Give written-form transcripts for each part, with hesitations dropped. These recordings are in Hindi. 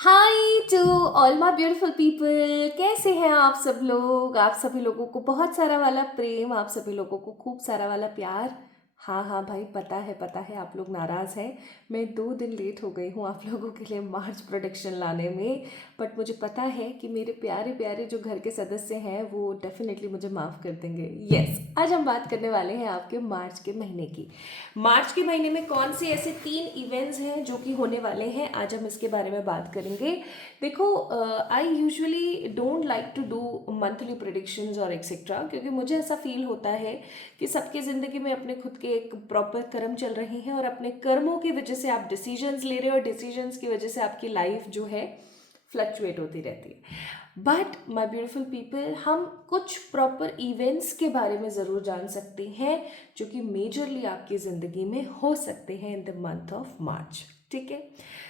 Hi to all my beautiful people. कैसे हैं आप सब लोग? आप सभी लोगों को बहुत सारा वाला प्रेम, आप सभी लोगों को खूब सारा वाला प्यार। हाँ हाँ भाई, पता है आप लोग नाराज़ हैं। मैं 2 दिन लेट हो गई हूँ आप लोगों के लिए मार्च प्रोडक्शन लाने में। बट मुझे पता है कि मेरे प्यारे प्यारे जो घर के सदस्य हैं वो डेफिनेटली मुझे माफ़ कर देंगे। यस, आज हम बात करने वाले हैं आपके मार्च के महीने की। मार्च के महीने में कौन से ऐसे 3 इवेंट्स हैं जो कि होने वाले हैं, आज हम इसके बारे में बात करेंगे। देखो, I usually don't like to do monthly predictions और एक्सेट्रा, क्योंकि मुझे ऐसा फील होता है कि सबकी ज़िंदगी में अपने खुद के एक प्रॉपर कर्म चल रहे हैं और अपने कर्मों की वजह से आप डिसीजंस ले रहे हो और डिसीजंस की वजह से आपकी लाइफ जो है फ्लक्चुएट होती रहती है। बट माई ब्यूटिफुल पीपल, हम कुछ प्रॉपर इवेंट्स के बारे में ज़रूर जान सकते हैं जो कि मेजरली आपकी ज़िंदगी में हो सकते हैं in the month of March. ठीक है,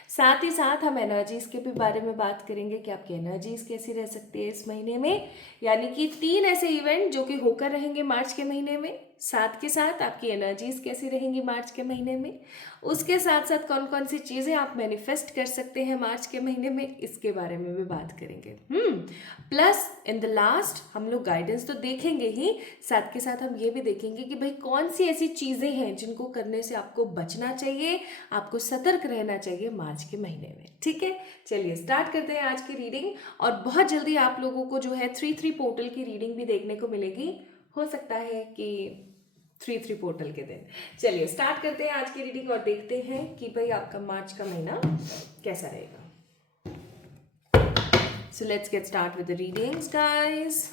साथ ही साथ हम एनर्जीज के भी बारे में बात करेंगे कि आपकी एनर्जीज कैसी रह सकती है इस महीने में। यानी कि 3 ऐसे इवेंट जो कि होकर रहेंगे मार्च के महीने में, साथ के साथ आपकी एनर्जीज कैसी रहेंगी मार्च के महीने में। उसके साथ साथ कौन कौन सी चीज़ें आप मैनिफेस्ट कर सकते हैं मार्च के महीने में, इसके बारे में भी बात करेंगे। प्लस इन द लास्ट हम लोग गाइडेंस तो देखेंगे ही, साथ के साथ हम ये भी देखेंगे कि भाई कौन सी ऐसी चीज़ें हैं जिनको करने से आपको बचना चाहिए, आपको सतर्क रहना चाहिए मार्च के महीने में। ठीक है, चलिए स्टार्ट करते हैं आज की रीडिंग। और बहुत जल्दी आप लोगों को जो है 3-3 पोर्टल की रीडिंग भी देखने को मिलेगी। हो सकता है कि 3-3 पोर्टल के दिन। चलिए स्टार्ट करते हैं आज की रीडिंग और देखते हैं कि भाई आपका मार्च का महीना कैसा रहेगा। So let's get start with the readings guys.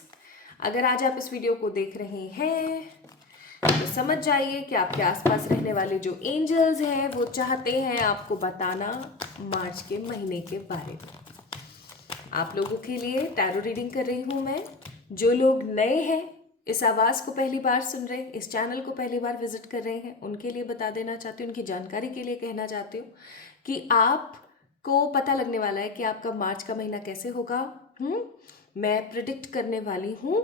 अगर आज आप इस वीडियो को देख रहे हैं तो समझ जाइए कि आपके आसपास रहने वाले जो एंजल्स हैं वो चाहते हैं आपको बताना मार्च के महीने के बारे में। आप लोगों के लिए टैरो रीडिंग कर रही हूँ मैं। जो लोग नए हैं, इस आवाज़ को पहली बार सुन रहे हैं, इस चैनल को पहली बार विजिट कर रहे हैं, उनके लिए बता देना चाहती हूँ, उनकी जानकारी के लिए कहना चाहती हूँ कि आपको पता लगने वाला है कि आपका मार्च का महीना कैसे होगा। मैं प्रिडिक्ट करने वाली हूँ।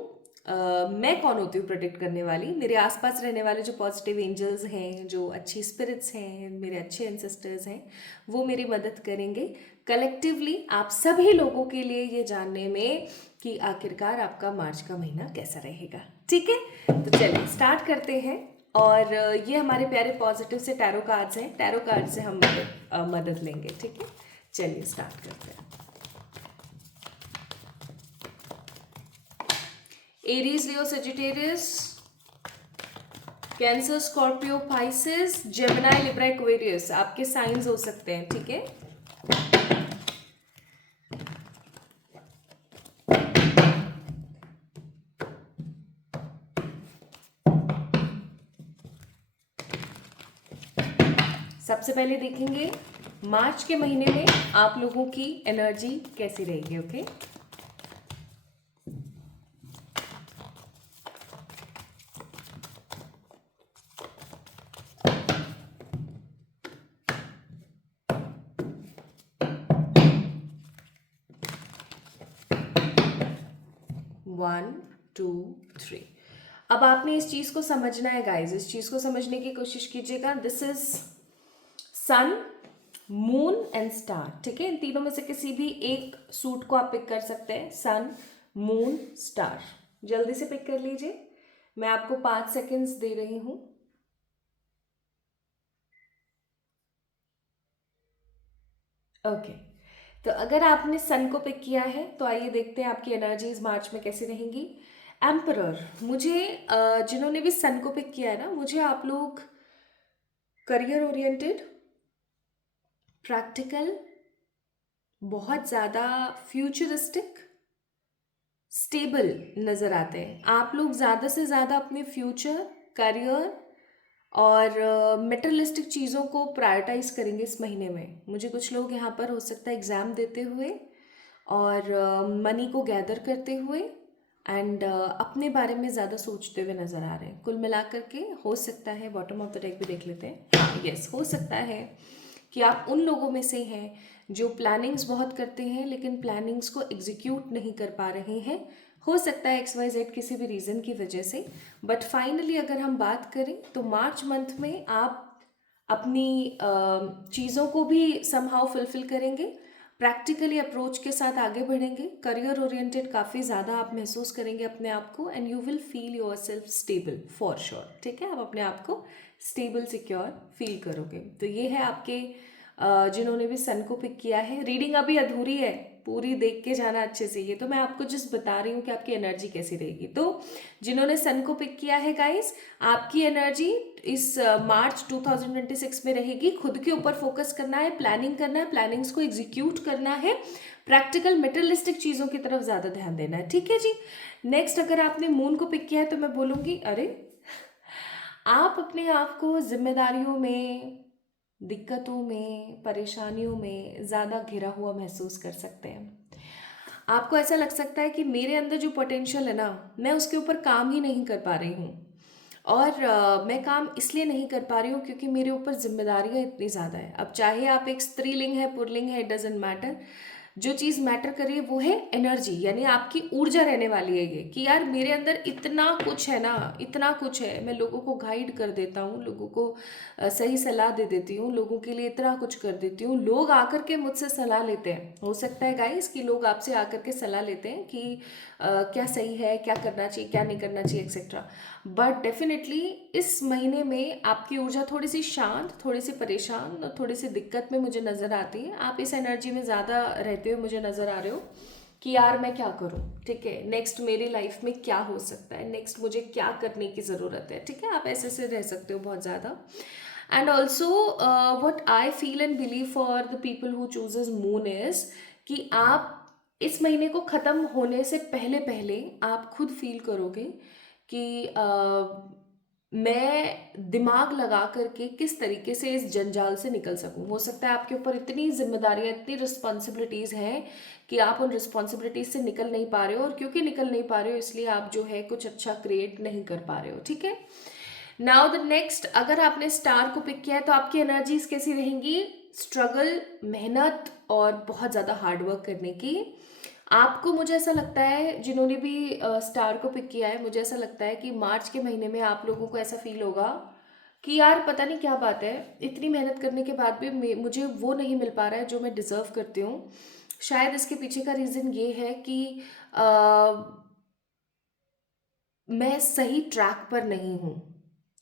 मैं कौन होती हूँ प्रोटेक्ट करने वाली? मेरे आसपास रहने वाले जो पॉजिटिव एंजल्स हैं, जो अच्छी स्पिरिट्स हैं, मेरे अच्छे एंसेस्टर्स हैं, वो मेरी मदद करेंगे कलेक्टिवली आप सभी लोगों के लिए ये जानने में कि आखिरकार आपका मार्च का महीना कैसा रहेगा। ठीक है, तो चलिए स्टार्ट करते हैं। और ये हमारे प्यारे पॉजिटिव से टैरो कार्ड्स हैं, टैरो कार्ड से हम मदद लेंगे। ठीक है, चलिए स्टार्ट करते हैं। Aries, Leo, Sagittarius, Cancer, Scorpio, Pisces, Gemini, Libra, Aquarius आपके साइंस हो सकते हैं। ठीक है, सबसे पहले देखेंगे मार्च के महीने में आप लोगों की एनर्जी कैसी रहेगी। Okay, one two three. अब आपने इस चीज को समझना है गाइज, इस चीज को समझने की कोशिश कीजिएगा। This is sun, moon and star. ठीक है, इन तीनों में से किसी भी एक सूट को आप पिक कर सकते हैं। सन, मून, स्टार, जल्दी से पिक कर लीजिए। मैं आपको 5 सेकेंड्स दे रही हूं। ओके, तो अगर आपने सन को पिक किया है तो आइए देखते हैं आपकी एनर्जीज मार्च में कैसी रहेंगी। एम्परर, मुझे जिन्होंने भी सन को पिक किया है ना, मुझे आप लोग करियर ओरिएंटेड, प्रैक्टिकल, बहुत ज़्यादा फ्यूचरिस्टिक, स्टेबल नज़र आते हैं। आप लोग ज़्यादा से ज़्यादा अपने फ्यूचर, करियर और मेटरलिस्टिक चीज़ों को प्रायोरिटाइज करेंगे इस महीने में। मुझे कुछ लोग यहाँ पर हो सकता है एग्ज़ाम देते हुए और मनी को गैदर करते हुए एंड अपने बारे में ज़्यादा सोचते हुए नज़र आ रहे हैं। कुल मिलाकर के हो सकता है, बॉटम ऑफ द डेक भी देख लेते हैं। हाँ यस, हो सकता है कि आप उन लोगों में से हैं जो प्लानिंग्स बहुत करते हैं लेकिन प्लानिंग्स को एग्जीक्यूट नहीं कर पा रहे हैं। हो सकता है XYZ किसी भी रीज़न की वजह से। बट फाइनली अगर हम बात करें तो मार्च मंथ में आप अपनी चीज़ों को भी समहाउ फुलफिल करेंगे, प्रैक्टिकली अप्रोच के साथ आगे बढ़ेंगे, करियर ओरिएंटेड काफ़ी ज़्यादा आप महसूस करेंगे अपने आप को, and you will feel your self stable for sure. ठीक है, आप अपने आप को स्टेबल सिक्योर फील करोगे। तो ये है आपके जिन्होंने भी सन को पिक किया है। रीडिंग अभी अधूरी है, पूरी देख के जाना अच्छे से। ये तो मैं आपको जस्ट बता रही हूँ कि आपकी एनर्जी कैसी रहेगी। तो जिन्होंने सन को पिक किया है गाइस, आपकी एनर्जी इस मार्च 2026 में रहेगी। खुद के ऊपर फोकस करना है, प्लानिंग करना है, प्लानिंग्स को एग्जीक्यूट करना है, प्रैक्टिकल मटेरियलिस्टिक चीज़ों की तरफ ज़्यादा ध्यान देना है। ठीक है जी। नेक्स्ट, अगर आपने मून को पिक किया है तो मैं बोलूँगी अरे आप अपने आप को जिम्मेदारियों में, दिक्कतों में, परेशानियों में ज़्यादा घिरा हुआ महसूस कर सकते हैं। आपको ऐसा लग सकता है कि मेरे अंदर जो पोटेंशियल है ना, मैं उसके ऊपर काम ही नहीं कर पा रही हूँ। और मैं काम इसलिए नहीं कर पा रही हूँ क्योंकि मेरे ऊपर जिम्मेदारियाँ इतनी ज़्यादा है। अब चाहे आप एक स्त्रीलिंग है, पुल्लिंग है, इट डजेंट मैटर। जो चीज़ मैटर कर रही है वो है एनर्जी, यानी आपकी ऊर्जा रहने वाली है ये कि यार मेरे अंदर इतना कुछ है ना, इतना कुछ है, मैं लोगों को गाइड कर देता हूँ, लोगों को सही सलाह दे देती हूँ, लोगों के लिए इतना कुछ कर देती हूँ। लोग आकर के मुझसे सलाह लेते हैं, हो सकता है गाइस कि लोग आपसे आकर के सलाह लेते हैं कि क्या सही है, क्या करना चाहिए, क्या नहीं करना चाहिए, एक्सेट्रा। बट डेफिनेटली इस महीने में आपकी ऊर्जा थोड़ी सी शांत, थोड़ी सी परेशान और थोड़ी सी दिक्कत में मुझे नज़र आती है। आप इस एनर्जी में ज़्यादा रहते हुए मुझे नज़र आ रहे हो कि यार मैं क्या करूँ। ठीक है, नेक्स्ट मेरी लाइफ में क्या हो सकता है, नेक्स्ट मुझे क्या करने की ज़रूरत है। ठीक है, आप ऐसे से रह सकते हो बहुत ज़्यादा। And also what I feel and believe for the people who chooses moon is कि आप इस महीने को ख़त्म होने से पहले पहले आप खुद फील करोगे कि मैं दिमाग लगा करके किस तरीके से इस जंजाल से निकल सकूं। हो सकता है आपके ऊपर इतनी जिम्मेदारियां, इतनी रिस्पॉन्सिबिलिटीज़ हैं कि आप उन रिस्पॉन्सिबिलिटीज से निकल नहीं पा रहे हो, और क्योंकि निकल नहीं पा रहे हो इसलिए आप जो है कुछ अच्छा क्रिएट नहीं कर पा रहे हो। ठीक है, नाउ द नेक्स्ट, अगर आपने स्टार को पिक किया है तो आपकी एनर्जीज कैसी रहेंगी? स्ट्रगल, मेहनत और बहुत ज़्यादा हार्डवर्क करने की। आपको, मुझे ऐसा लगता है जिन्होंने भी स्टार को पिक किया है, मुझे ऐसा लगता है कि मार्च के महीने में आप लोगों को ऐसा फील होगा कि यार पता नहीं क्या बात है, इतनी मेहनत करने के बाद भी मुझे वो नहीं मिल पा रहा है जो मैं डिज़र्व करती हूँ। शायद इसके पीछे का रीज़न ये है कि मैं सही ट्रैक पर नहीं हूँ।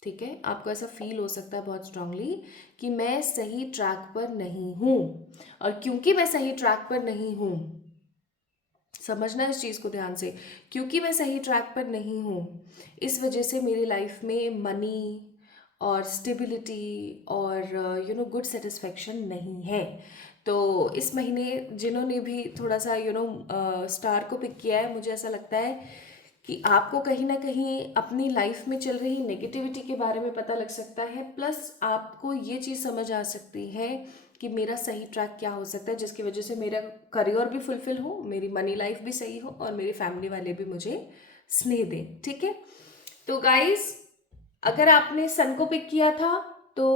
ठीक है, आपको ऐसा फील हो सकता है बहुत स्ट्रांगली कि मैं सही ट्रैक पर नहीं हूँ, और क्योंकि मैं सही ट्रैक पर नहीं हूँ, समझना इस चीज़ को ध्यान से, क्योंकि मैं सही ट्रैक पर नहीं हूँ इस वजह से मेरी लाइफ में मनी और स्टेबिलिटी और गुड सेटिस्फेक्शन नहीं है। तो इस महीने जिन्होंने भी थोड़ा सा स्टार को पिक किया है, मुझे ऐसा लगता है कि आपको कहीं ना कहीं अपनी लाइफ में चल रही नेगेटिविटी के बारे में पता लग सकता है, प्लस आपको ये चीज़ समझ आ सकती है कि मेरा सही ट्रैक क्या हो सकता है जिसकी वजह से मेरा करियर भी फुलफिल हो, मेरी मनी लाइफ भी सही हो और मेरी फैमिली वाले भी मुझे स्नेह दें। ठीक है, तो गाइस अगर आपने सन को पिक किया था तो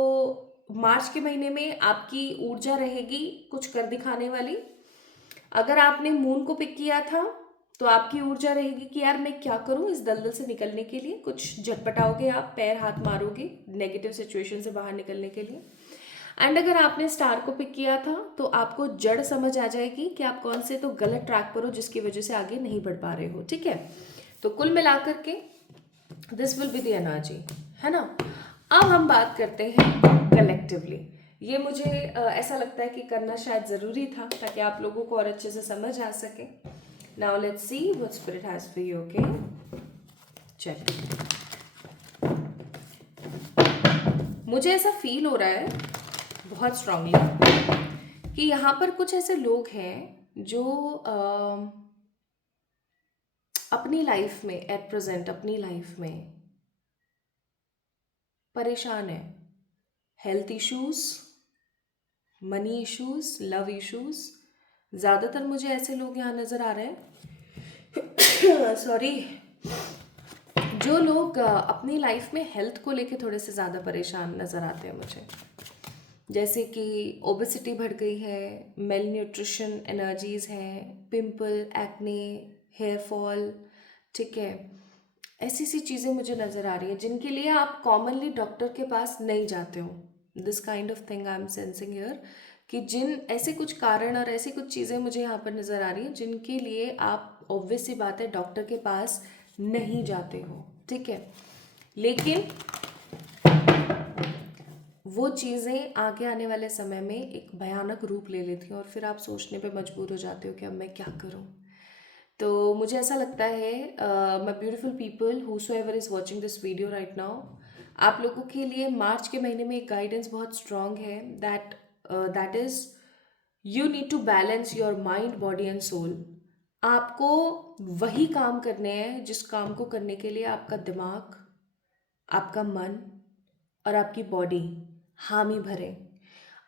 मार्च के महीने में आपकी ऊर्जा रहेगी कुछ कर दिखाने वाली। अगर आपने मून को पिक किया था तो आपकी ऊर्जा रहेगी कि यार मैं क्या करूं इस दलदल से निकलने के लिए, कुछ झटपटाओगे, आप पैर हाथ मारोगे नेगेटिव सिचुएशन से बाहर निकलने के लिए। एंड अगर आपने स्टार को पिक किया था तो आपको जड़ समझ आ जाएगी कि आप कौन से तो गलत ट्रैक पर हो जिसकी वजह से आगे नहीं बढ़ पा रहे हो। ठीक है, तो कुल मिलाकर के this will be the energy, है ना। अब हम बात करते हैं कलेक्टिवली। ये मुझे ऐसा लगता है कि करना शायद ज़रूरी था ताकि आप लोगों को और अच्छे से समझ आ सके। Now let's see what spirit has for you. Okay, चलिए, मुझे ऐसा फील हो रहा है बहुत स्ट्रांगली कि यहाँ पर कुछ ऐसे लोग हैं जो अपनी लाइफ में, एट प्रेजेंट अपनी लाइफ में परेशान है। Health issues, money issues, love issues, ज़्यादातर मुझे ऐसे लोग यहाँ नज़र आ रहे हैं सॉरी, जो लोग अपनी लाइफ में हेल्थ को लेके थोड़े से ज़्यादा परेशान नज़र आते हैं मुझे। जैसे कि ओबेसिटी बढ़ गई है, मेल न्यूट्रिशन एनर्जीज़ हैं, पिंपल, एक्ने, हेयर फॉल। ठीक है, ऐसी सी चीज़ें मुझे नज़र आ रही हैं जिनके लिए आप कॉमनली डॉक्टर के पास नहीं जाते हो। This kind of thing I am sensing here कि जिन ऐसे कुछ कारण और ऐसी कुछ चीज़ें मुझे यहाँ पर नज़र आ रही हैं जिनके लिए आप ऑब्वियस सी बात है डॉक्टर के पास नहीं जाते हो, ठीक है। लेकिन वो चीज़ें आगे आने वाले समय में एक भयानक रूप ले लेती हैं और फिर आप सोचने पे मजबूर हो जाते हो कि अब मैं क्या करूं। तो मुझे ऐसा लगता है, my beautiful people whosoever is watching this video right now, आप लोगों के लिए मार्च के महीने में एक गाइडेंस बहुत स्ट्रांग है, that is you need to balance your mind body and soul. आपको वही काम करने हैं जिस काम को करने के लिए आपका दिमाग, आपका मन और आपकी बॉडी हामी भरे।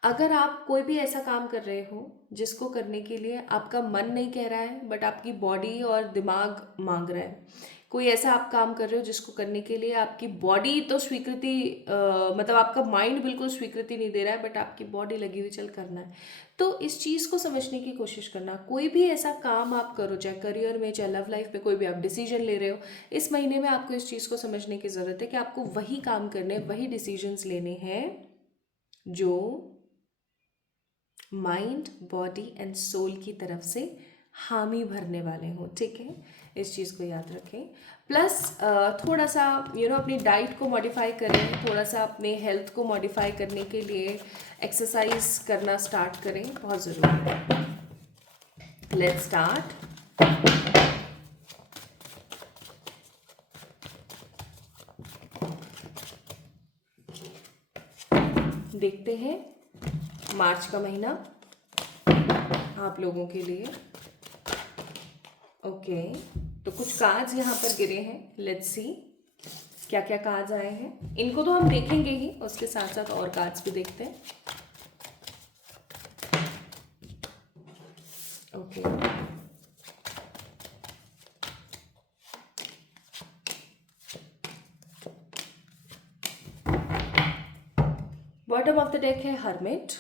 अगर आप कोई भी ऐसा काम कर रहे हो जिसको करने के लिए आपका मन नहीं कह रहा है बट आपकी बॉडी और दिमाग मांग रहा है, कोई ऐसा आप काम कर रहे हो जिसको करने के लिए आपकी बॉडी तो स्वीकृति मतलब आपका माइंड बिल्कुल स्वीकृति नहीं दे रहा है बट आपकी बॉडी लगी हुई चल करना है, तो इस चीज़ को समझने की कोशिश करना। कोई भी ऐसा काम आप करो, चाहे करियर में चाहे लव लाइफ में, कोई भी आप डिसीजन ले रहे हो, इस महीने में आपको इस चीज़ को समझने की ज़रूरत है कि आपको वही काम करने, वही डिसीजंस लेने हैं जो माइंड बॉडी एंड सोल की तरफ से हामी भरने वाले हों, ठीक है। इस चीज़ को याद रखें। प्लस थोड़ा सा अपनी डाइट को मॉडिफाई करें, थोड़ा सा अपने हेल्थ को मॉडिफाई करने के लिए एक्सरसाइज करना स्टार्ट करें, बहुत ज़रूरी है। Let's start. देखते हैं मार्च का महीना आप लोगों के लिए। ओके, तो कुछ कार्ड्स यहाँ पर गिरे हैं, लेट्स सी क्या क्या कार्ड्स आए हैं। इनको तो हम देखेंगे ही, उसके साथ साथ और कार्ड्स भी देखते हैं। Okay, bottom of the deck है हर्मिट।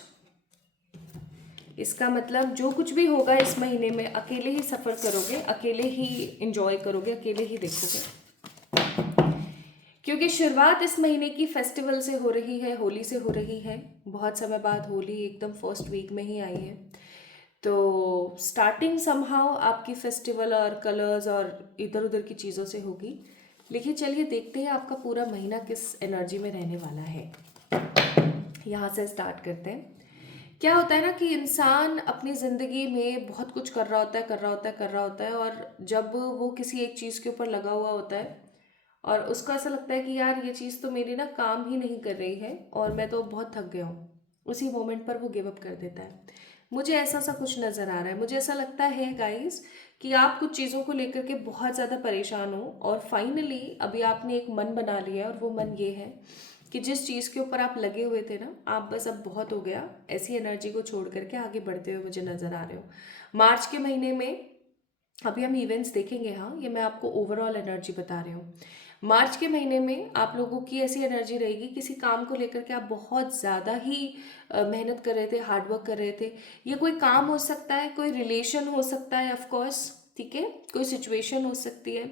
इसका मतलब जो कुछ भी होगा इस महीने में अकेले ही सफ़र करोगे, अकेले ही इंजॉय करोगे, अकेले ही देखोगे, क्योंकि शुरुआत इस महीने की फेस्टिवल से हो रही है, होली से हो रही है। बहुत समय बाद होली एकदम फर्स्ट वीक में ही आई है, तो स्टार्टिंग समहाउ आपकी फेस्टिवल और कलर्स और इधर उधर की चीज़ों से होगी। लेकिन चलिए देखते हैं आपका पूरा महीना किस एनर्जी में रहने वाला है। यहाँ से स्टार्ट करते हैं। क्या होता है ना कि इंसान अपनी ज़िंदगी में बहुत कुछ कर रहा होता है, कर रहा होता है, कर रहा होता है, और जब वो किसी एक चीज़ के ऊपर लगा हुआ होता है और उसको ऐसा लगता है कि यार ये चीज़ तो मेरी ना काम ही नहीं कर रही है और मैं तो बहुत थक गया हूँ, उसी मोमेंट पर वो गिव अप कर देता है। मुझे ऐसा सा कुछ नज़र आ रहा है। मुझे ऐसा लगता है गाइस कि आप कुछ चीज़ों को लेकर के बहुत ज़्यादा परेशान हो और फाइनली अभी आपने एक मन बना लिया है, और वो मन ये है कि जिस चीज़ के ऊपर आप लगे हुए थे ना, आप बस अब बहुत हो गया, ऐसी एनर्जी को छोड़ करके आगे बढ़ते हुए मुझे नज़र आ रहे हो। मार्च के महीने में अभी हम इवेंट्स देखेंगे, हाँ, ये मैं आपको ओवरऑल एनर्जी बता रही हूँ। मार्च के महीने में आप लोगों की ऐसी एनर्जी रहेगी, किसी काम को लेकर के आप बहुत ज़्यादा ही मेहनत कर रहे थे, हार्डवर्क कर रहे थे। ये कोई काम हो सकता है, कोई रिलेशन हो सकता है, ऑफ कोर्स, ठीक है, कोई सिचुएशन हो सकती है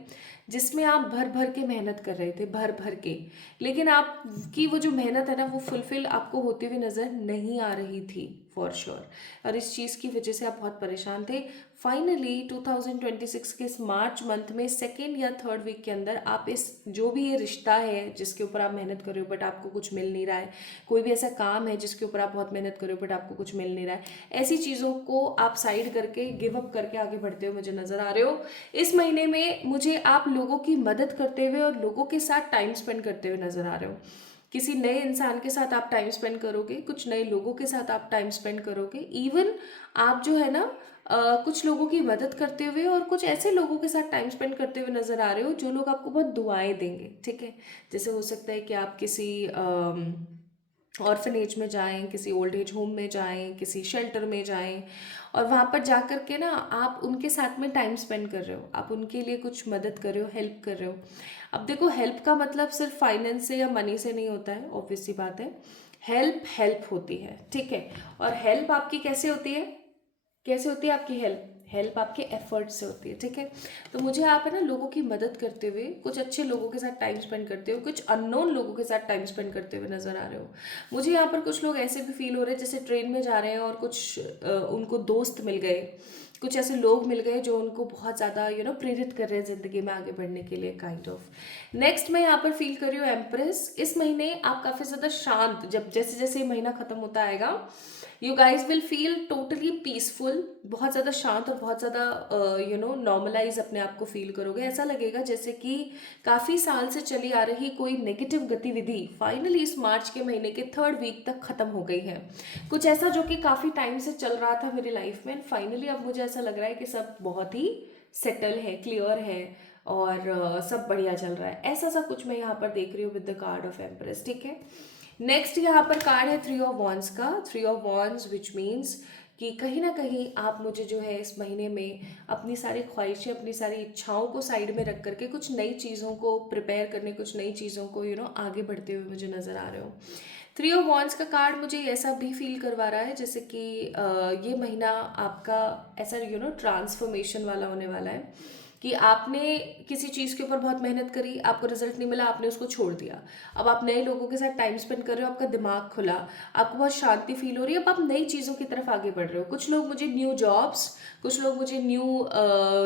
जिसमें आप भर भर के मेहनत कर रहे थे, भर भर के, लेकिन आपकी वो जो मेहनत है ना, वो फुलफिल आपको होती हुई नज़र नहीं आ रही थी फॉर श्योर, और इस चीज़ की वजह से आप बहुत परेशान थे। फाइनली 2026 के इस मार्च मंथ में सेकेंड या थर्ड वीक के अंदर आप इस जो भी ये रिश्ता है जिसके ऊपर आप मेहनत कर रहे हो बट आपको कुछ मिल नहीं रहा है, कोई भी ऐसा काम है जिसके ऊपर आप बहुत मेहनत कर रहे हो बट आपको कुछ मिल नहीं रहा है, ऐसी चीज़ों को आप साइड करके गिव अप करके आगे बढ़ते हुए मुझे नज़र आ रहे हो। इस महीने में मुझे आप लोगों की मदद करते हुए और लोगों के साथ टाइम स्पेंड करते हुए नज़र आ रहे हो। किसी नए इंसान के साथ आप टाइम स्पेंड करोगे, कुछ नए लोगों के साथ आप टाइम स्पेंड करोगे, इवन आप जो है ना कुछ लोगों की मदद करते हुए और कुछ ऐसे लोगों के साथ टाइम स्पेंड करते हुए नज़र आ रहे हो जो लोग आपको बहुत दुआएं देंगे, ठीक है। जैसे हो सकता है कि आप किसी ऑर्फनेज में जाएं, किसी ओल्ड एज होम में जाएं, किसी शेल्टर में जाएं, और वहाँ पर जा कर के ना आप उनके साथ में टाइम स्पेंड कर रहे हो, आप उनके लिए कुछ मदद कर रहे हो, हेल्प कर रहे हो। अब देखो, हेल्प का मतलब सिर्फ फाइनेंस से या मनी से नहीं होता है, ऑब्वियस सी बात है। हेल्प हेल्प होती है, ठीक है, और हेल्प आपकी कैसे होती है, कैसे होती है आपकी हेल्प? हेल्प आपके एफर्ट से होती है, ठीक है। तो मुझे आप है ना लोगों की मदद करते हुए, कुछ अच्छे लोगों के साथ टाइम स्पेंड करते हुए, कुछ अननोन लोगों के साथ टाइम स्पेंड करते हुए नजर आ रहे हो। मुझे यहाँ पर कुछ लोग ऐसे भी फील हो रहे हैं जैसे ट्रेन में जा रहे हैं और कुछ उनको दोस्त मिल गए, कुछ ऐसे लोग मिल गए जो उनको बहुत ज़्यादा प्रेरित कर रहे हैं ज़िंदगी में आगे बढ़ने के लिए, काइंड ऑफ। नेक्स्ट मैं यहाँ पर फील कर रही हूँ एम्प्रेस। इस महीने आप काफ़ी ज़्यादा शांत, जब जैसे जैसे ये महीना ख़त्म होता आएगा, you guys will feel totally peaceful, बहुत ज़्यादा शांत और बहुत ज़्यादा नॉर्मलाइज अपने आप को फील करोगे। ऐसा लगेगा जैसे कि काफ़ी साल से चली आ रही कोई नेगेटिव गतिविधि फाइनली इस मार्च के महीने के 3rd वीक तक ख़त्म हो गई है। कुछ ऐसा जो कि काफ़ी टाइम से चल रहा था मेरी लाइफ में, फाइनली अब मुझे ऐसा लग रहा है कि सब बहुत ही सेटल है, क्लियर है और सब बढ़िया चल रहा है। ऐसा सा कुछ मैं यहाँ पर देख रही हूँ with the card of empress, ठीक है। नेक्स्ट यहाँ पर कार्ड है 3 ऑफ वॉन्ड्स का। 3 ऑफ वॉन्ड्स विच मीन्स कि कहीं ना कहीं आप मुझे जो है इस महीने में अपनी सारी ख्वाहिशें, अपनी सारी इच्छाओं को साइड में रख करके कुछ नई चीज़ों को प्रिपेयर करने, कुछ नई चीज़ों को आगे बढ़ते हुए मुझे नज़र आ रहे हो। 3 ऑफ वॉन्ड्स का कार्ड मुझे ऐसा भी फील करवा रहा है जैसे कि ये महीना आपका ऐसा ट्रांसफॉर्मेशन वाला होने वाला है कि आपने किसी चीज़ के ऊपर बहुत मेहनत करी, आपको रिजल्ट नहीं मिला, आपने उसको छोड़ दिया। अब आप नए लोगों के साथ टाइम स्पेंड कर रहे हो, आपका दिमाग खुला, आपको बहुत शांति फील हो रही है, अब आप नई चीज़ों की तरफ आगे बढ़ रहे हो। कुछ लोग मुझे न्यू जॉब्स, कुछ लोग मुझे न्यू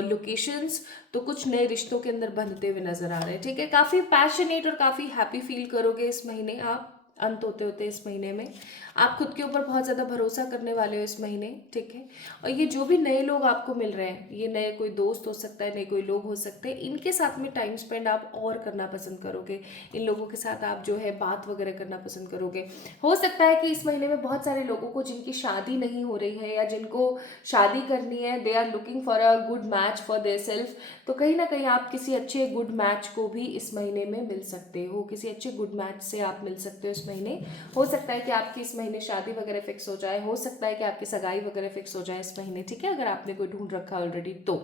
लोकेशंस, तो कुछ नए रिश्तों के अंदर बंधते हुए नजर आ रहे हैं, ठीक है। काफ़ी पैशनेट और काफ़ी हैप्पी फील करोगे इस महीने आप, अंत होते होते इस महीने में। आप खुद के ऊपर बहुत ज़्यादा भरोसा करने वाले हो इस महीने, ठीक है। और ये जो भी नए लोग आपको मिल रहे हैं, ये नए कोई दोस्त हो सकता है, नए कोई लोग हो सकते हैं, इनके साथ में टाइम स्पेंड आप और करना पसंद करोगे। इन लोगों के साथ आप जो है बात वगैरह करना पसंद करोगे। हो सकता है कि इस महीने में बहुत सारे लोगों को जिनकी शादी नहीं हो रही है या जिनको शादी करनी है, they are looking for a good match for their self, तो कहीं ना कहीं आप किसी अच्छे गुड मैच को भी इस महीने में मिल सकते हो, किसी अच्छे गुड मैच से आप मिल सकते हो इस महीने। हो सकता है कि आपकी इस महीने शादी वगैरह फिक्स हो जाए, हो सकता है कि आपकी सगाई वगैरह फिक्स हो जाए इस महीने, ठीक है, अगर आपने कोई ढूंढ रखा ऑलरेडी तो।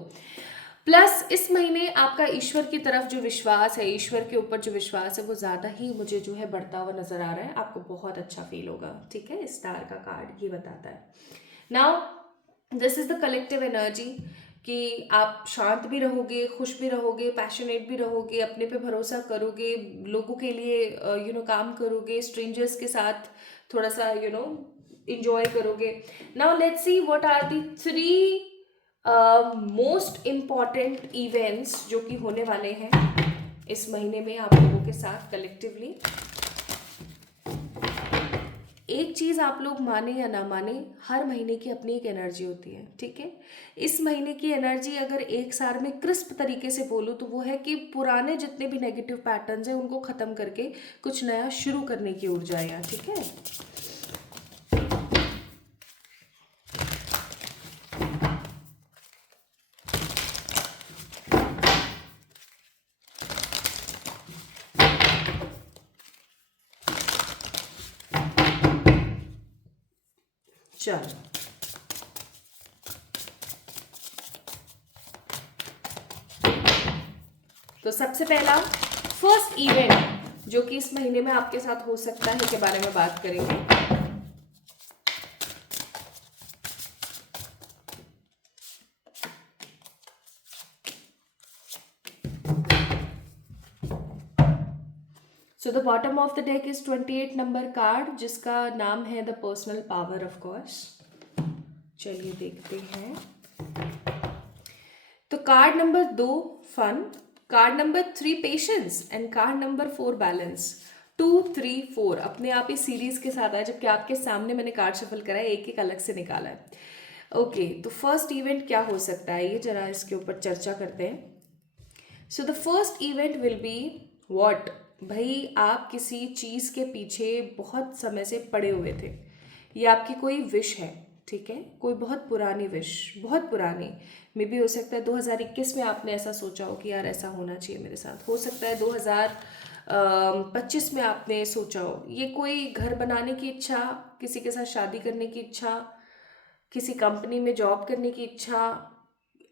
प्लस इस महीने आपका ईश्वर की तरफ जो विश्वास है, ईश्वर के ऊपर जो विश्वास है, वो ज़्यादा ही मुझे जो है बढ़ता हुआ नजर आ रहा है। आपको बहुत अच्छा फील होगा, ठीक है। स्टार का कार्ड ये बताता है। Now this is the collective energy कि आप शांत भी रहोगे, खुश भी रहोगे, पैशनेट भी रहोगे, अपने पे भरोसा करोगे, लोगों के लिए काम करोगे, स्ट्रेंजर्स के साथ थोड़ा सा इंजॉय करोगे। Now let's see what are the 3 most important events जो कि होने वाले हैं इस महीने में आप लोगों के साथ कलेक्टिवली। एक चीज़ आप लोग माने या ना माने, हर महीने की अपनी एक एनर्जी होती है, ठीक है। इस महीने की एनर्जी अगर एक सार में क्रिस्प तरीके से बोलूँ तो वो है कि पुराने जितने भी नेगेटिव पैटर्न्स हैं उनको ख़त्म करके कुछ नया शुरू करने की ऊर्जा है, ठीक है। चलो, तो सबसे पहला फर्स्ट इवेंट जो कि इस महीने में आपके साथ हो सकता है के बारे में बात करेंगे। So the bottom of the deck is 28 number card जिसका नाम है the personal power of course. चलिए देखते हैं। तो card number 2 fun, card number 3 patience and card number 4 balance. 2 3 4 अपने आप ही सीरीज के साथ आया, जबकि आपके सामने मैंने कार्ड शफल करा है, एक एक अलग से निकाला है। ओके, तो फर्स्ट इवेंट क्या हो सकता है ये जरा इसके ऊपर चर्चा करते हैं। So the first event will be what, भाई आप किसी चीज़ के पीछे बहुत समय से पड़े हुए थे, ये आपकी कोई विश है, ठीक है, कोई बहुत पुरानी विश, बहुत पुरानी। मे बी हो सकता है 2021 में आपने ऐसा सोचा हो कि यार ऐसा होना चाहिए मेरे साथ। हो सकता है 2025 में आपने सोचा हो, ये कोई घर बनाने की इच्छा, किसी के साथ शादी करने की इच्छा, किसी कंपनी में जॉब करने की इच्छा,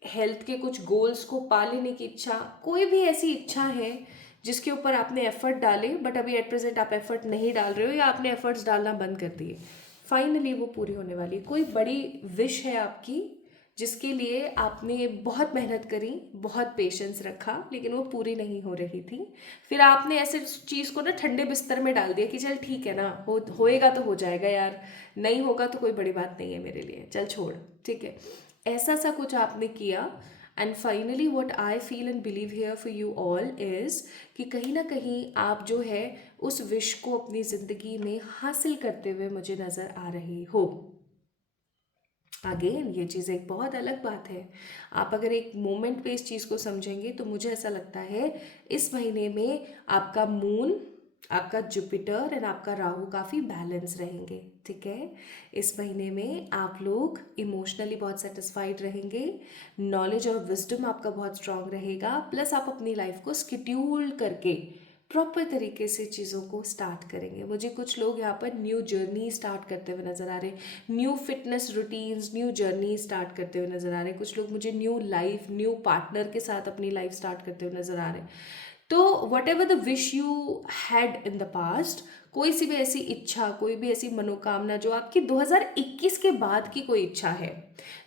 हेल्थ के कुछ गोल्स को पा लेने की इच्छा, कोई भी ऐसी इच्छा है जिसके ऊपर आपने एफर्ट डाले बट अभी एट प्रेजेंट आप एफर्ट नहीं डाल रहे हो या आपने एफर्ट्स डालना बंद कर दिए। फाइनली वो पूरी होने वाली है। कोई बड़ी विश है आपकी जिसके लिए आपने बहुत मेहनत करी, बहुत पेशेंस रखा, लेकिन वो पूरी नहीं हो रही थी। फिर आपने ऐसे चीज़ को ना ठंडे बिस्तर में डाल दिया कि चल ठीक है ना, होएगा तो हो जाएगा यार, नहीं होगा तो कोई बड़ी बात नहीं है मेरे लिए, चल छोड़, ठीक है। ऐसा सा कुछ आपने किया। And finally what I feel and believe here for you all is कि कहीं ना कहीं आप जो है उस विश को अपनी ज़िंदगी में हासिल करते हुए मुझे नज़र आ रही हो। अगेन ये चीज़ एक बहुत अलग बात है। आप अगर एक मोमेंट पे इस चीज़ को समझेंगे तो मुझे ऐसा लगता है इस महीने में आपका मून, आपका जुपिटर एंड आपका राहु काफ़ी बैलेंस रहेंगे, ठीक है। इस महीने में आप लोग इमोशनली बहुत सेटिस्फाइड रहेंगे, नॉलेज और विजडम आपका बहुत स्ट्रांग रहेगा, प्लस आप अपनी लाइफ को स्केड्यूल करके प्रॉपर तरीके से चीज़ों को स्टार्ट करेंगे। मुझे कुछ लोग यहाँ पर न्यू जर्नी स्टार्ट करते हुए नज़र आ रहे हैं, new fitness routines, new journey start करते हुए नज़र आ रहे हैं। कुछ लोग मुझे न्यू लाइफ, न्यू पार्टनर के साथ अपनी लाइफ स्टार्ट करते हुए नज़र आ रहे हैं। तो what ever the wish you had in the past, कोई सी भी ऐसी इच्छा, कोई भी ऐसी मनोकामना जो आपकी 2021 के बाद की कोई इच्छा है,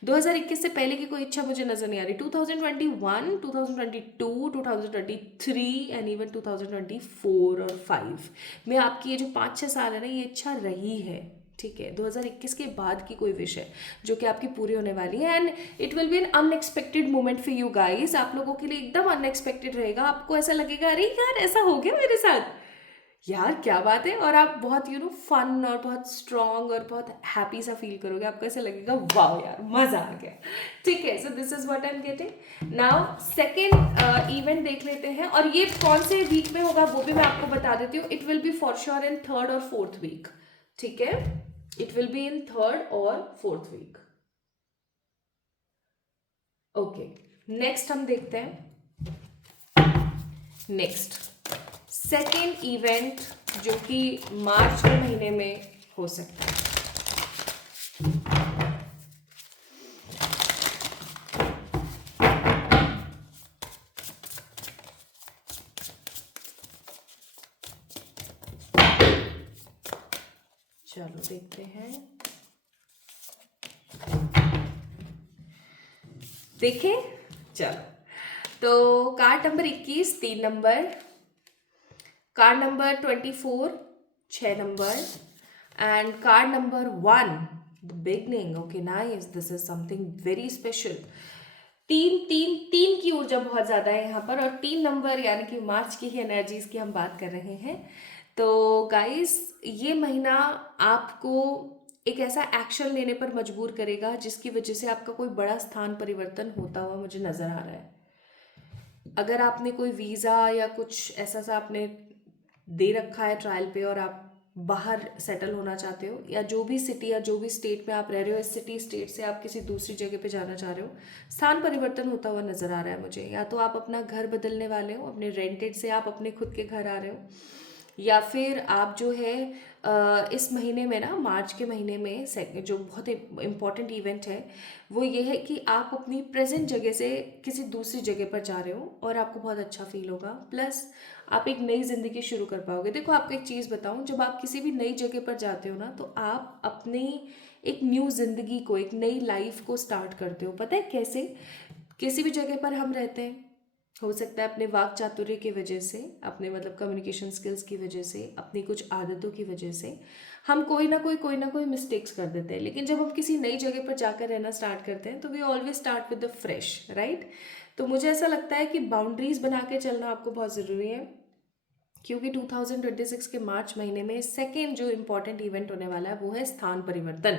2021 से पहले की कोई इच्छा मुझे नज़र नहीं आ रही। 2021, 2022, 2023 एंड इवन 2024 और 5 में आपकी ये जो 5-6 साल है ना, ये इच्छा रही है, ठीक है। 2021 के बाद की कोई विश है जो कि आपकी पूरी होने वाली है। And it will be N unexpected moment for you guys. आप लोगों के लिए एकदम अनएक्सपेक्टेड रहेगा। आपको ऐसा लगेगा अरे यार ऐसा हो गया मेरे साथ, यार क्या बात है। और आप बहुत फन और बहुत स्ट्रॉन्ग और बहुत हैप्पी सा फील करोगे। आपको ऐसा लगेगा वाह यार मजा आ गया, ठीक है। So this is what I am getting now. Second event देख लेते हैं, और ये कौन से वीक में होगा वो भी मैं आपको बता देती हूँ। It will be for sure in 3rd और 4th वीक, ठीक है। It will be in 3rd और 4th वीक, ओके। नेक्स्ट हम देखते हैं, नेक्स्ट सेकेंड इवेंट जो कि मार्च के महीने में हो सकता है। चलो देखते हैं, देखें, चलो। तो card number 21 3 number, card number 24 6 number, and card number 1 the beginning. Okay nice, this is something very special. 3 की ऊर्जा बहुत ज़्यादा है यहाँ पर, और 3 नंबर यानी कि मार्च की ही एनर्जीज की हम बात कर रहे हैं। तो गाइस ये महीना आपको एक ऐसा एक्शन लेने पर मजबूर करेगा जिसकी वजह से आपका कोई बड़ा स्थान परिवर्तन होता हुआ मुझे नज़र आ रहा है। अगर आपने कोई वीज़ा या कुछ ऐसा सा आपने दे रखा है ट्रायल पे और आप बाहर सेटल होना चाहते हो, या जो भी सिटी या जो भी स्टेट में आप रह रहे हो, इस सिटी स्टेट से आप किसी दूसरी जगह पे जाना चाह रहे हो, स्थान परिवर्तन होता हुआ नज़र आ रहा है मुझे। या तो आप अपना घर बदलने वाले हो, अपने रेंटेड से आप अपने खुद के घर आ रहे हो, या फिर आप जो है इस महीने में ना, मार्च के महीने में जो बहुत इम्पॉर्टेंट इवेंट है वो ये है कि आप अपनी प्रेजेंट जगह से किसी दूसरी जगह पर जा रहे हो और आपको बहुत अच्छा फील होगा, प्लस आप एक नई ज़िंदगी शुरू कर पाओगे। देखो आपको एक चीज़ बताऊं, जब आप किसी भी नई जगह पर जाते हो ना, तो आप अपनी एक न्यू ज़िंदगी को, एक नई लाइफ को स्टार्ट करते हो। पता है कैसे? किसी भी जगह पर हम रहते हैं, हो सकता है अपने वाक चातुर्य की वजह से, अपने मतलब कम्युनिकेशन स्किल्स की वजह से, अपनी कुछ आदतों की वजह से हम कोई ना कोई मिस्टेक्स कर देते हैं। लेकिन जब हम किसी नई जगह पर जाकर रहना स्टार्ट करते हैं तो we always start with the fresh, right. तो मुझे ऐसा लगता है कि बाउंड्रीज बना के चलना आपको बहुत ज़रूरी है, क्योंकि 2026 के मार्च महीने में सेकेंड जो इम्पॉर्टेंट इवेंट होने वाला है वो है स्थान परिवर्तन।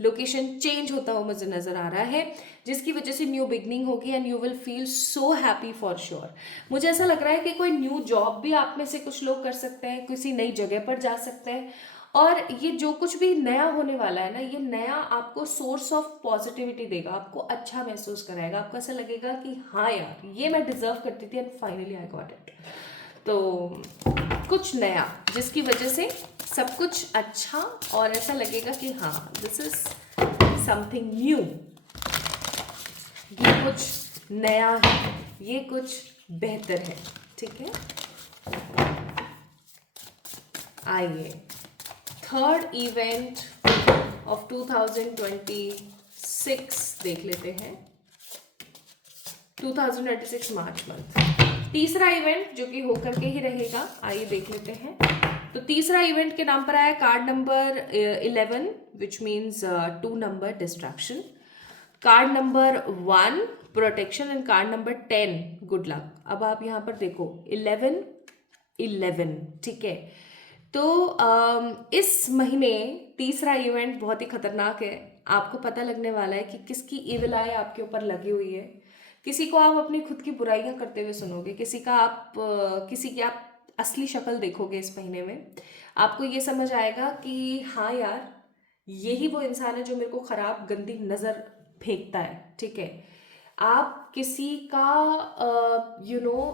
लोकेशन चेंज होता हुआ मुझे नज़र आ रहा है, जिसकी वजह से न्यू बिगनिंग होगी and you will feel so happy for sure. मुझे ऐसा लग रहा है कि कोई न्यू जॉब भी आप में से कुछ लोग कर सकते हैं, किसी नई जगह पर जा सकते हैं, और ये जो कुछ भी नया होने वाला है ना, ये नया आपको सोर्स ऑफ पॉजिटिविटी देगा, आपको अच्छा महसूस कराएगा, आपको ऐसा लगेगा कि हाँ यार ये मैं डिजर्व करती थी and finally I got it. तो कुछ नया जिसकी वजह से सब कुछ अच्छा, और ऐसा लगेगा कि हाँ दिस इज समथिंग न्यू, ये कुछ नया है, ये कुछ बेहतर है, ठीक है। आइए थर्ड इवेंट ऑफ 2026 देख लेते हैं। 2026 मार्च मंथ, तीसरा इवेंट जो कि होकर के ही रहेगा, आइए देख लेते हैं। तो तीसरा इवेंट के नाम पर आया card number 11 which means 2 number distraction, card number 1 protection and card number 10 good luck. अब आप यहाँ पर देखो 11 ठीक है। तो इस महीने तीसरा इवेंट बहुत ही खतरनाक है। आपको पता लगने वाला है कि किसकी इविल आई आपके ऊपर लगी हुई है। किसी को आप अपनी खुद की बुराइयां करते हुए सुनोगे, किसी की आप असली शक्ल देखोगे इस महीने में। आपको ये समझ आएगा कि हाँ यार, यही वो इंसान है जो मेरे को खराब गंदी नज़र फेंकता है, ठीक है। आप किसी का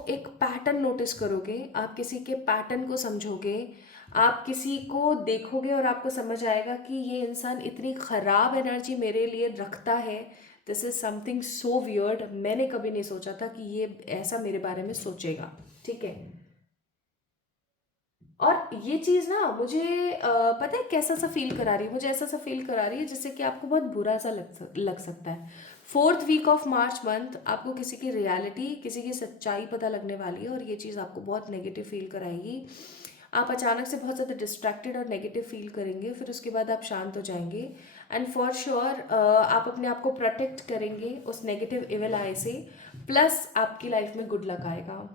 एक पैटर्न नोटिस करोगे, आप किसी के पैटर्न को समझोगे, आप किसी को देखोगे और आपको समझ आएगा कि ये इंसान इतनी खराब एनर्जी मेरे लिए रखता है। This is something so weird, मैंने कभी नहीं सोचा था कि ये ऐसा मेरे बारे में सोचेगा, ठीक है। और ये चीज़ ना मुझे पता है कैसा सा फील करा रही है, मुझे ऐसा सा फील करा रही है जिससे कि आपको बहुत बुरा सा लग सकता है। 4th week of March month आपको किसी की रियलिटी, किसी की सच्चाई पता लगने वाली है और ये चीज़ आपको बहुत नेगेटिव फील कराएगी। आप अचानक से बहुत ज़्यादा डिस्ट्रैक्टेड और नेगेटिव फील करेंगे, फिर उसके बाद आप शांत हो जाएंगे एंड फॉर श्योर आप अपने आप को प्रोटेक्ट करेंगे उस नेगेटिव इविल आई से, प्लस आपकी लाइफ में गुड लक आएगा।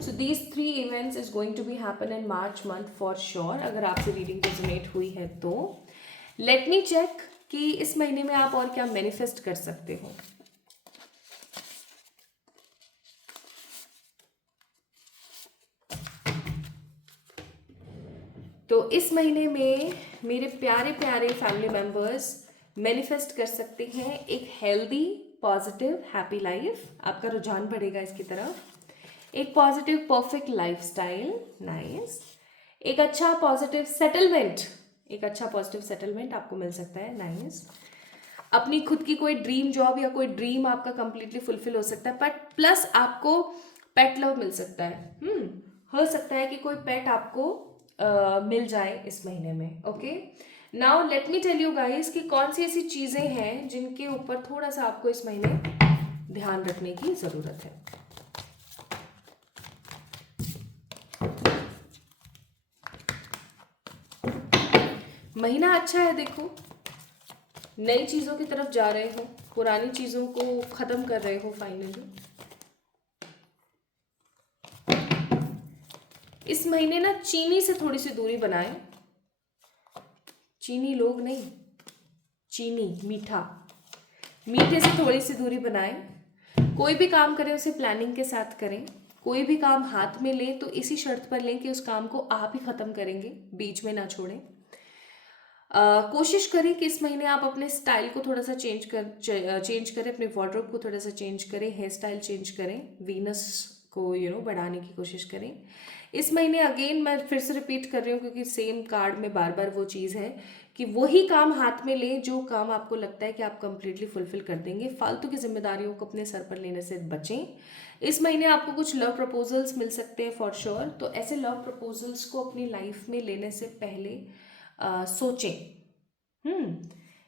So these 3 events is going to be happen in March month for sure। अगर आपसे रीडिंग रेजोनेट हुई है तो लेट मी चेक कि इस महीने में आप और क्या मैनिफेस्ट कर सकते हो। तो इस महीने में मेरे प्यारे प्यारे फैमिली मेंबर्स मैनिफेस्ट कर सकते हैं एक हेल्दी, पॉजिटिव, हैप्पी लाइफ। आपका रुझान बढ़ेगा इसकी तरफ। एक पॉजिटिव परफेक्ट लाइफस्टाइल, नाइस। एक अच्छा पॉजिटिव सेटलमेंट आपको मिल सकता है, नाइस। अपनी खुद की कोई ड्रीम जॉब या कोई ड्रीम आपका कंप्लीटली फुलफिल हो सकता है, बट प्लस आपको पेट लव मिल सकता है। हो सकता है कि कोई पेट आपको मिल जाए इस महीने में, okay. Now let me tell you guys कि कौन सी ऐसी चीज़ें हैं जिनके ऊपर थोड़ा सा आपको इस महीने ध्यान रखने की ज़रूरत है। महीना अच्छा है, देखो नई चीज़ों की तरफ जा रहे हो, पुरानी चीज़ों को ख़त्म कर रहे हो फाइनली। इस महीने ना चीनी से थोड़ी सी दूरी बनाएं। चीनी लोग नहीं, चीनी मीठे से थोड़ी सी दूरी बनाएं। कोई भी काम करें उसे प्लानिंग के साथ करें। कोई भी काम हाथ में लें तो इसी शर्त पर लें कि उस काम को आप ही ख़त्म करेंगे, बीच में ना छोड़ें। कोशिश करें कि इस महीने आप अपने स्टाइल को थोड़ा सा चेंज करें, अपने वार्डरोब को थोड़ा सा चेंज करें, हेयर स्टाइल चेंज करें, वीनस को बढ़ाने की कोशिश करें। इस महीने अगेन मैं फिर से रिपीट कर रही हूँ क्योंकि सेम कार्ड में बार बार वो चीज़ है कि वही काम हाथ में लें जो काम आपको लगता है कि आप कंप्लीटली फुलफिल कर देंगे। फालतू की जिम्मेदारियों को अपने सर पर लेने से बचें। इस महीने आपको कुछ लव प्रपोजल्स मिल सकते हैं फॉर श्योर। तो ऐसे लव प्रपोजल्स को अपनी लाइफ में लेने से पहले सोचें।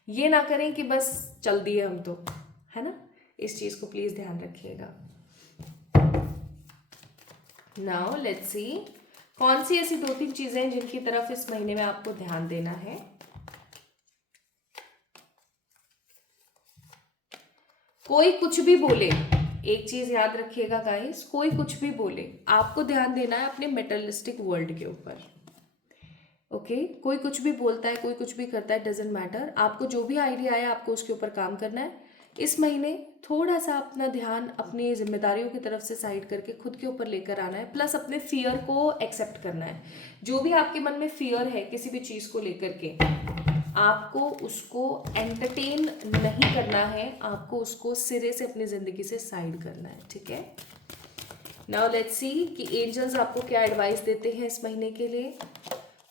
ये ना करें कि बस चल दिए हम तो, है ना। इस चीज़ को प्लीज़ ध्यान रखिएगा। नाउ लेट्स सी कौन सी ऐसी 2-3 चीज़ें जिनकी तरफ इस महीने में आपको ध्यान देना है। कोई कुछ भी बोले, एक चीज़ याद रखिएगा गाइस, कोई कुछ भी बोले आपको ध्यान देना है अपने मेटलिस्टिक वर्ल्ड के ऊपर, ओके। कोई कुछ भी बोलता है, कोई कुछ भी करता है, डजेंट मैटर। आपको जो भी आइडिया है आपको उसके ऊपर काम करना है। इस महीने थोड़ा सा अपना ध्यान अपनी जिम्मेदारियों की तरफ से साइड करके खुद के ऊपर लेकर आना है, प्लस अपने फियर को एक्सेप्ट करना है। जो भी आपके मन में फियर है किसी भी चीज़ को लेकर के, आपको उसको एंटरटेन नहीं करना है, आपको उसको सिरे से अपनी ज़िंदगी से साइड करना है, ठीक है। नाउ लेट्स सी कि एंजल्स आपको क्या एडवाइस देते हैं इस महीने के लिए।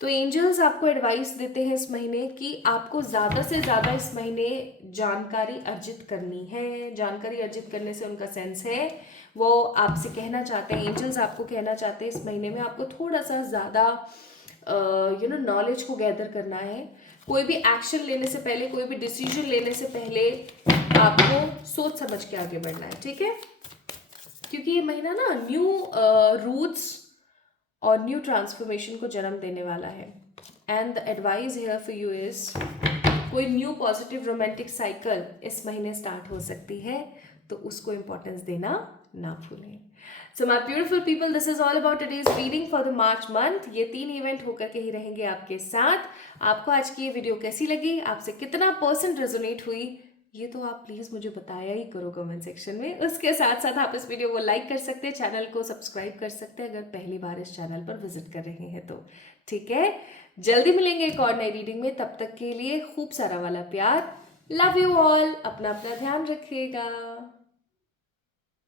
तो एंजल्स आपको एडवाइस देते हैं इस महीने कि आपको ज़्यादा से ज़्यादा इस महीने जानकारी अर्जित करनी है। जानकारी अर्जित करने से उनका सेंस है, वो आपसे कहना चाहते हैं, एंजल्स आपको कहना चाहते हैं इस महीने में आपको थोड़ा सा ज़्यादा नॉलेज को गैदर करना है। कोई भी एक्शन लेने से पहले, कोई भी डिसीजन लेने से पहले आपको सोच समझ के आगे बढ़ना है, ठीक है? क्योंकि ये महीना ना न्यू रूट्स और न्यू ट्रांसफॉर्मेशन को जन्म देने वाला है। And the advice here for you is, कोई न्यू पॉजिटिव रोमांटिक साइकिल इस महीने स्टार्ट हो सकती है, तो उसको इम्पोर्टेंस देना ना भूलें। So my beautiful people, this is all about today's reading for the March month. ये 3 इवेंट होकर के ही रहेंगे आपके साथ। आपको आज की ये वीडियो कैसी लगी, आपसे कितना % रेजोनेट हुई, ये तो आप प्लीज़ मुझे बताया ही करो कमेंट सेक्शन में। उसके साथ साथ आप इस वीडियो को लाइक कर सकते हैं, चैनल को सब्सक्राइब कर सकते हैं अगर पहली बार इस चैनल पर विजिट कर रहे हैं तो, ठीक है? जल्दी मिलेंगे एक और नई रीडिंग में, तब तक के लिए खूब सारा वाला प्यार। लव यू ऑल, अपना अपना ध्यान रखिएगा।